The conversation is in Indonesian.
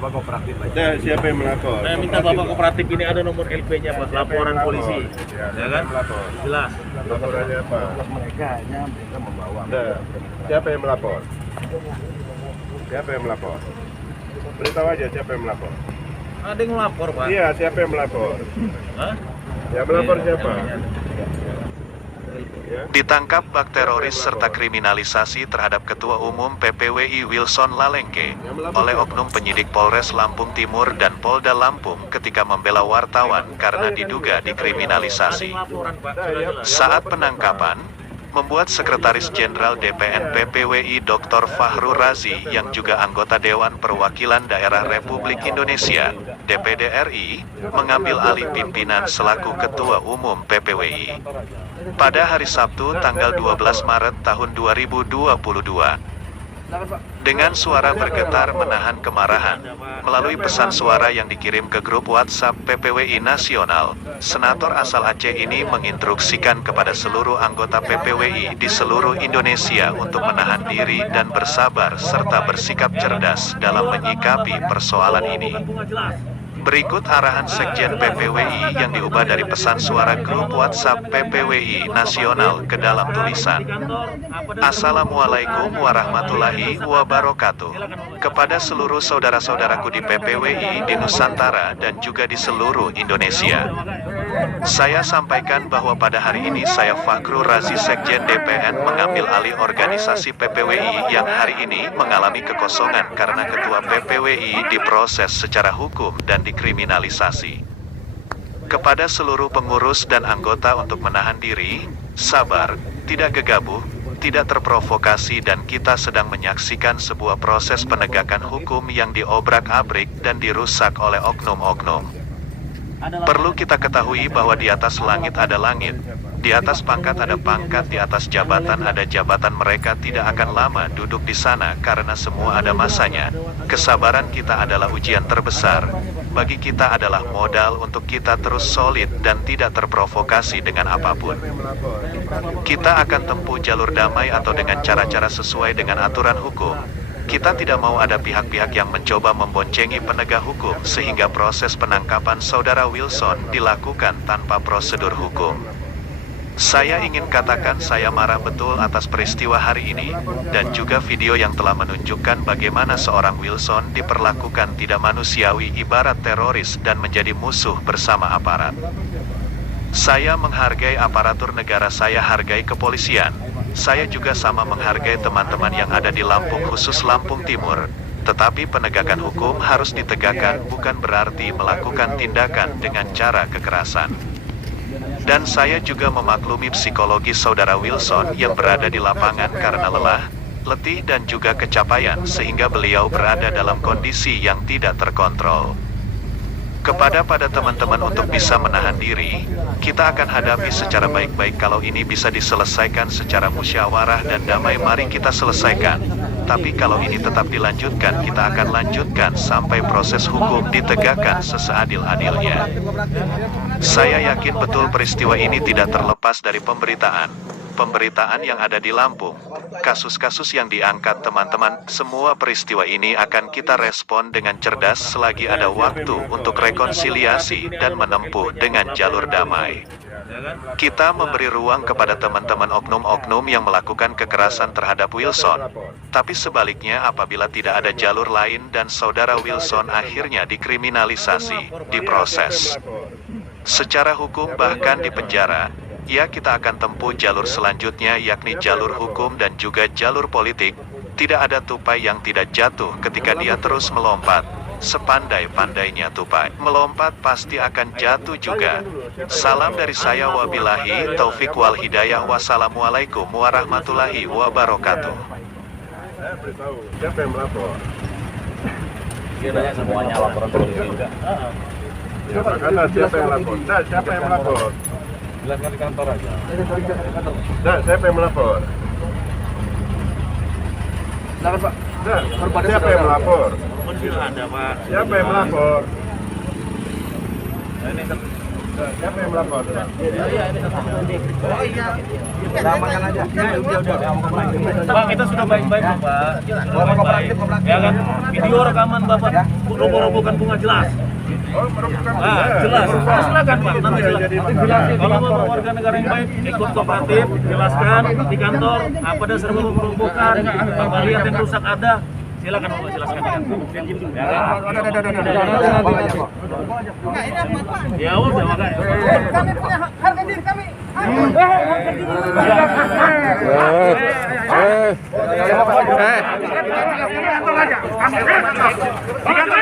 Bapak kooperatif aja. Nah, siapa yang melapor? Saya minta Bapak kooperatif ini ada nomor LP-nya Pak, laporan polisi. Ya kan? Melapor. Jelas. Laporannya apa? Mereka hanya mereka membawa. Nah, siapa yang melapor? Siapa yang melapor? Beritahu aja siapa yang melapor. Ada yang melapor Pak. Iya, siapa yang melapor? Hah? Yang melapor siapa? Ya. Ditangkap bak teroris serta kriminalisasi terhadap Ketua Umum PPWI Wilson Lalengke oleh oknum penyidik Polres Lampung Timur dan Polda Lampung ketika membela wartawan karena diduga dikriminalisasi. Laporan Pak. Sudah jelas. Saat penangkapan, membuat Sekretaris Jenderal DPN PPWI Dr. Fahru Razi yang juga anggota Dewan Perwakilan Daerah Republik Indonesia DPD RI mengambil alih pimpinan selaku Ketua Umum PPWI. Pada hari Sabtu tanggal 12 Maret tahun 2022, dengan suara bergetar menahan kemarahan, melalui pesan suara yang dikirim ke grup WhatsApp PPWI Nasional, Senator asal Aceh ini menginstruksikan kepada seluruh anggota PPWI di seluruh Indonesia untuk menahan diri dan bersabar serta bersikap cerdas dalam menyikapi persoalan ini. Berikut arahan Sekjen PPWI yang diubah dari pesan suara grup WhatsApp PPWI Nasional ke dalam tulisan. Assalamualaikum warahmatullahi wabarakatuh. Kepada seluruh saudara-saudaraku di PPWI di Nusantara dan juga di seluruh Indonesia. Saya sampaikan bahwa pada hari ini saya Fahru Razi Sekjen DPN mengambil alih organisasi PPWI yang hari ini mengalami kekosongan karena Ketua PPWI diproses secara hukum dan dikriminalisasi. Kepada seluruh pengurus dan anggota untuk menahan diri, sabar, tidak gegabah, tidak terprovokasi dan kita sedang menyaksikan sebuah proses penegakan hukum yang diobrak-abrik dan dirusak oleh oknum-oknum. Perlu kita ketahui bahwa di atas langit ada langit, di atas pangkat ada pangkat, di atas jabatan ada jabatan. Mereka tidak akan lama duduk di sana karena semua ada masanya. Kesabaran kita adalah ujian terbesar. Bagi kita adalah modal untuk kita terus solid dan tidak terprovokasi dengan apapun. Kita akan tempuh jalur damai atau dengan cara-cara sesuai dengan aturan hukum. Kita tidak mau ada pihak-pihak yang mencoba memboncengi penegak hukum sehingga proses penangkapan Saudara Wilson dilakukan tanpa prosedur hukum. Saya ingin katakan saya marah betul atas peristiwa hari ini, dan juga video yang telah menunjukkan bagaimana seorang Wilson diperlakukan tidak manusiawi ibarat teroris dan menjadi musuh bersama aparat. Saya menghargai aparatur negara, saya hargai kepolisian. Saya juga sama menghargai teman-teman yang ada di Lampung, khusus Lampung Timur. Tetapi penegakan hukum harus ditegakkan, bukan berarti melakukan tindakan dengan cara kekerasan. Dan saya juga memaklumi psikologi Saudara Wilson yang berada di lapangan karena lelah, letih dan juga kecapaian sehingga beliau berada dalam kondisi yang tidak terkontrol. Kepada teman-teman untuk bisa menahan diri, kita akan hadapi secara baik-baik. Kalau ini bisa diselesaikan secara musyawarah dan damai, mari kita selesaikan. Tapi kalau ini tetap dilanjutkan, kita akan lanjutkan sampai proses hukum ditegakkan seseadil-adilnya. Saya yakin betul peristiwa ini tidak terlepas dari pemberitaan yang ada di Lampung, kasus-kasus yang diangkat teman-teman. Semua peristiwa ini akan kita respon dengan cerdas selagi ada waktu untuk rekonsiliasi dan menempuh dengan jalur damai. Kita memberi ruang kepada teman-teman oknum-oknum yang melakukan kekerasan terhadap Wilson. Tapi sebaliknya, apabila tidak ada jalur lain dan Saudara Wilson akhirnya dikriminalisasi, diproses secara hukum bahkan dipenjara, ya kita akan tempuh jalur selanjutnya, yakni jalur hukum dan juga jalur politik. Tidak ada tupai yang tidak jatuh ketika dia terus melompat. Sepandai-pandainya tupai melompat pasti akan jatuh juga. Salam dari saya, wabillahi taufik wal hidayah. Wassalamualaikum warahmatullahi wabarakatuh. Saya beritahu, siapa yang melapor? Dia tanya semuanya laporan polisi enggak? Siapa kata siapa yang melapor? Nah, siapa yang melapor? Jelaskan di kantor aja. Nah, siapa yang melapor? Silakan Pak. Nah, siapa yang melapor? Ada Pak. Siapa yang melapor? Ini Siapa yang melapor? Pak, kita sudah baik-baik kok, Pak. Baik-baik. Ya kan, video rekaman Bapak roboh-robohkan bunga jelas. Oh, merupakan Jelas. Silakan Pak, nanti jelaskan. Kalau Bapak warga negara yang baik, ikut kooperatif, jelaskan di kantor apa dasar Bapak merobohkan, Bapak lihat yang rusak ada, silakan Bapak jelaskan di kantor. Ya kan? Ya udah makanya. Kami punya harga diri kami. Harga diri kami.